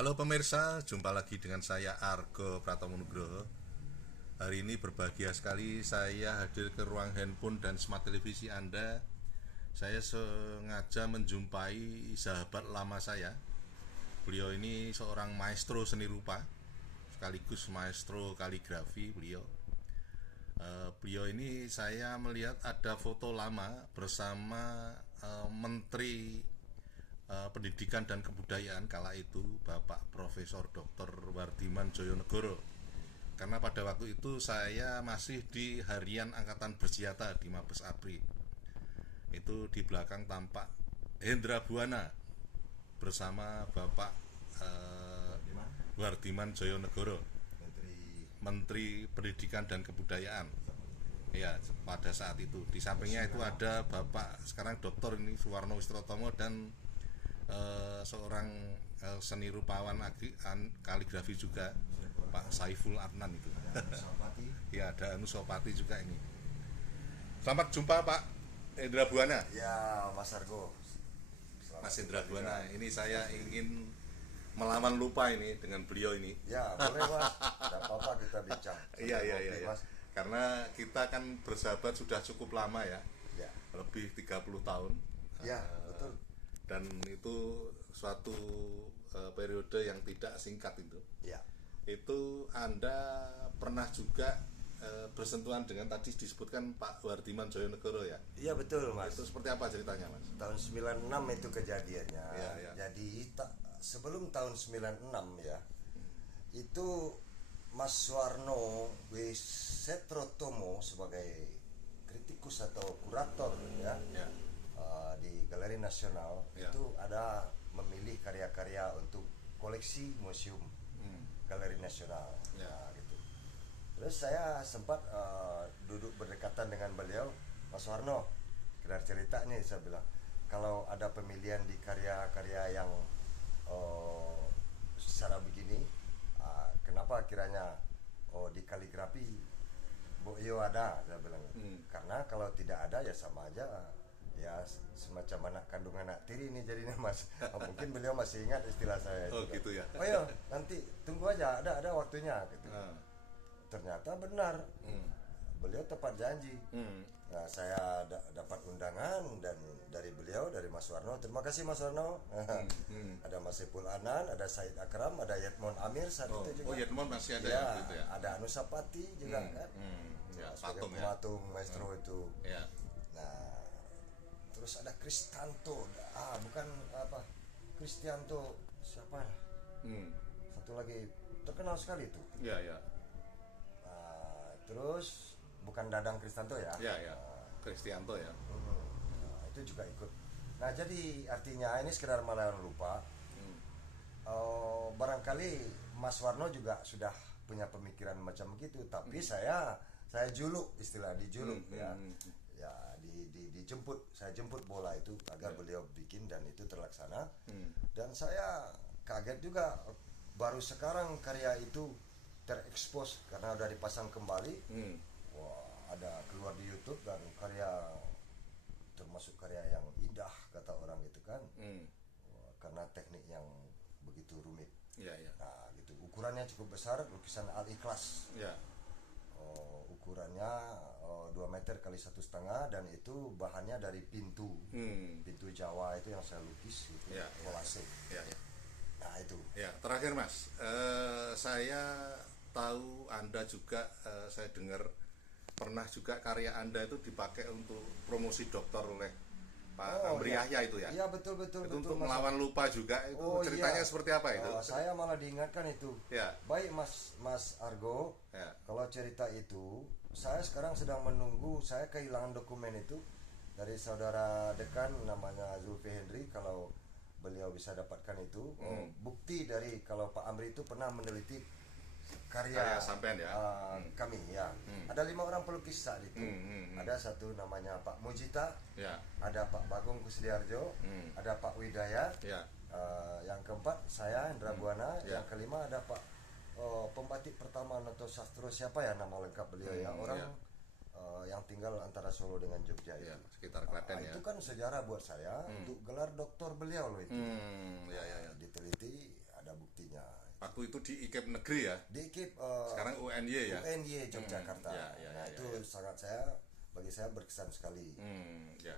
Halo pemirsa, jumpa lagi dengan saya Argo Pratomo Nugroho. Hari ini berbahagia sekali saya hadir ke ruang handphone dan smart televisi Anda. Saya sengaja menjumpai sahabat lama saya. Beliau ini seorang maestro seni rupa, sekaligus maestro kaligrafi beliau. Beliau ini saya melihat ada foto lama bersama Menteri Pendidikan dan Kebudayaan kala itu, Bapak Profesor Dr. Wardiman Joyonegoro. Karena pada waktu itu saya masih di Harian Angkatan Bersenjata di Mabes ABRI. Itu di belakang tampak Hendra Buana bersama Bapak Wardiman Joyonegoro, Menteri Pendidikan dan Kebudayaan. Ya, pada saat itu di sampingnya itu ada Bapak sekarang Doktor ini Suwarno Wistrotomo dan seorang seni rupawan kaligrafi juga, Pak Saiful Adnan itu. Ya, ada Anusopati juga ini. Selamat jumpa Pak Hendra Buana. Ya, Mas Argo. Mas Hendra Buana, ini saya ingin melawan lupa ini dengan beliau ini. Ya, boleh Mas. Tidak apa-apa kita bincang. Iya, Oke, Mas. Karena kita kan bersahabat sudah cukup lama ya. Ya. Lebih 30 tahun. Ya, betul. Dan itu suatu periode yang tidak singkat itu. Ya. Itu Anda pernah juga bersentuhan dengan tadi disebutkan Pak Wardiman Joyonegoro ya. Iya, betul, Mas. Itu seperti apa ceritanya, Mas? Tahun 96 itu kejadiannya. Ya. Jadi sebelum tahun 96 ya. Itu Mas Suwarno Wistrotomo sebagai kritikus atau kurator ya. Di Galeri Nasional itu ada memilih karya-karya untuk koleksi museum Galeri Nasional. Nah, gitu. Terus saya sempat duduk berdekatan dengan beliau, Mas Warno, sekedar cerita nih, saya bilang kalau ada pemilihan di karya-karya yang secara begini, kenapa kiranya di kaligrafi Boyo ada, saya bilang. Karena kalau tidak ada ya sama aja, ya semacam anak kandung anak tiri nih jadinya, Mas. Mungkin beliau masih ingat istilah saya Oh juga. gitu ya. Oh iya, nanti tunggu aja, ada waktunya gitu. Ternyata benar, beliau tepat janji. Nah, saya dapat undangan dan dari beliau, dari Mas Warno. Terima kasih Mas Warno. Ada Mas Saiful Anan, ada Said Akram, ada Yetmon Amir saat itu juga. Oh, Yetmon masih ada ya, gitu ya. ada Anusapati juga kan. Ya, Sebagai patung ya. pematung maestro itu. Ya. Nah, terus ada Kristanto, bukan apa, Kristianto siapa? Satu lagi terkenal sekali itu. Ya. Nah, terus bukan Dadang Kristanto ya? Ya. Kristianto ya. Nah, itu juga ikut. Nah, jadi artinya ini sekedar malah lupa. Barangkali Mas Warno juga sudah punya pemikiran macam begitu, tapi saya juluk, istilah dijuluk ya. Ya, saya jemput bola itu agar beliau bikin dan itu terlaksana. Dan saya kaget juga, baru sekarang karya itu terekspos karena udah dipasang kembali. Wah, ada keluar di YouTube dan karya termasuk karya yang indah kata orang itu kan. Wah, karena teknik yang begitu rumit. Ya. Nah, gitu. Ukurannya cukup besar, lukisan Al-Ikhlas. Ya. Ukurannya 2 meter kali 1,5 dan itu bahannya dari pintu Jawa itu yang saya lukis itu, kolase. Ya. Nah itu. Ya, terakhir Mas, saya tahu Anda juga, saya dengar pernah juga karya Anda itu dipakai untuk promosi dokter oleh Pak Amri Yahya itu ya? Iya, betul. Itu untuk melawan lupa juga, itu ceritanya seperti apa itu? Saya malah diingatkan itu. Ya. Baik Mas Argo, kalau cerita itu, saya sekarang sedang menunggu, saya kehilangan dokumen itu dari saudara dekan namanya Zulfi Hendri, kalau beliau bisa dapatkan itu, bukti dari kalau Pak Amri itu pernah meneliti karya sampean ya. Kami ya. Ada 5 orang pelukis saat itu. Ada satu namanya Pak Mujita, ada Pak Bagong Kusdiarjo, ada Pak Widayat, yang keempat saya Hendra Buana, yang kelima ada Pak pembatik pertama Noto Sastro, siapa ya nama lengkap beliau ya, orang yang tinggal antara Solo dengan Jogja itu. Sekitar Klaten ya. Itu kan sejarah buat saya untuk gelar doktor beliau loh itu. Ya. Diteliti, ada buktinya. waktu itu di IKIP negeri ya. Di IKIP Sekarang UNY ya. UNY Yogyakarta. Ya, Itu sangat bagi saya berkesan sekali. Ya.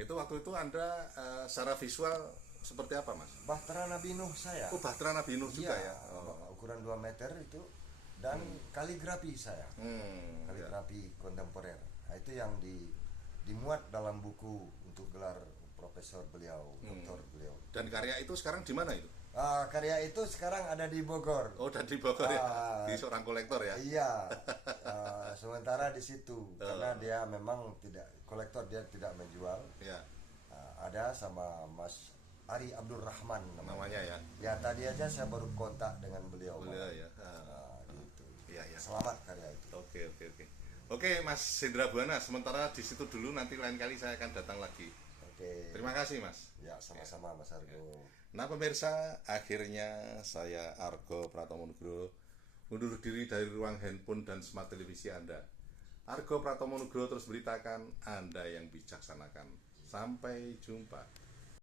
Itu waktu itu Anda secara visual seperti apa, Mas? Bahtera Nabi Nuh saya. Oh, Bahtera Nabi Nuh juga Iya, ya. Oh. ukuran 2 meter itu, dan kaligrafi saya. Kaligrafi kontemporer. Nah, itu yang dimuat dalam buku untuk gelar profesor beliau, doktor beliau. Dan karya itu sekarang di mana itu? Karya itu sekarang ada di Bogor. Oh, dan di Bogor ya. Di seorang kolektor ya. Iya. Sementara di situ karena dia memang kolektor, dia tidak menjual. Ya. Ada sama Mas Ari Abdul Rahman Namanya ya. Ya, tadi aja saya baru kontak dengan beliau. Ya. Gitu. Ya. Selamat karya itu. Oke. Oke, Mas Hendra Buana, sementara di situ dulu, nanti lain kali saya akan datang lagi. Oke. Terima kasih, Mas. Ya, sama-sama Mas Argo. Nah, pemirsa, akhirnya saya Argo Pratomo Nugroho undur diri dari ruang handphone dan smart televisi Anda. Argo Pratomo Nugroho terus beritakan, Anda yang bijaksanakan. Sampai jumpa.